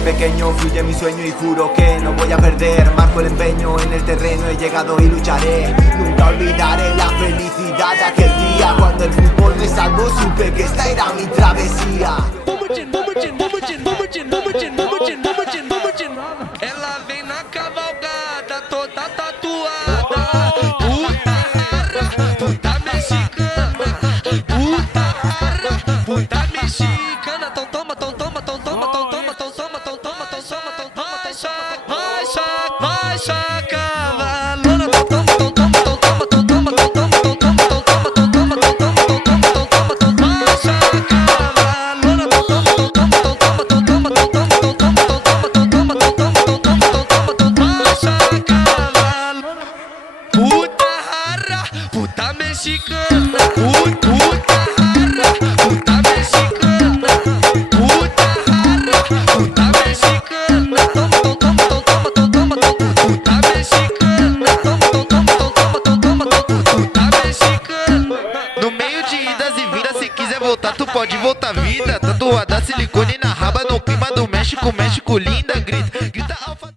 Desde pequeño fluye mi sueño y juro que no voy a perder. Marco el empeño en el terreno, he llegado y lucharé. Nunca olvidaré la felicidad de aquel día cuando el fútbol me salvó, supe que esta era mi travesía. Ela vem na cavalgada toda tatuada. Puta rara, puta mexicana. Puta rara, puta mexicana. Tão toma, tão toma, tão toma, tão toma, tão toma, tão toma, tão toma, tão toma. Vai, cavalona. Tão toma, tão toma, tão toma, tão toma, tão toma, tão toma, tão toma, tão toma, tão toma, tão toma, tão toma, tão toma. Vai, cavalona. Tão toma, tão toma, tão toma, tão toma, tão toma, tão toma, tão toma, tão toma, tão toma, tão toma, tão toma, tão toma. Puta rara, puta mexicana. Puta rara, puta mexicana. Puta rara, puta mexicana. Toma, toma, toma, toma, toma, toma, puta mexicana. Toma, toma, toma, toma, toma, puta mexicana. No meio de idas e vindas, se quiser voltar, tu pode voltar vida. Tatuada silicone na raba, no clima do México, México linda, grita, grita alfa.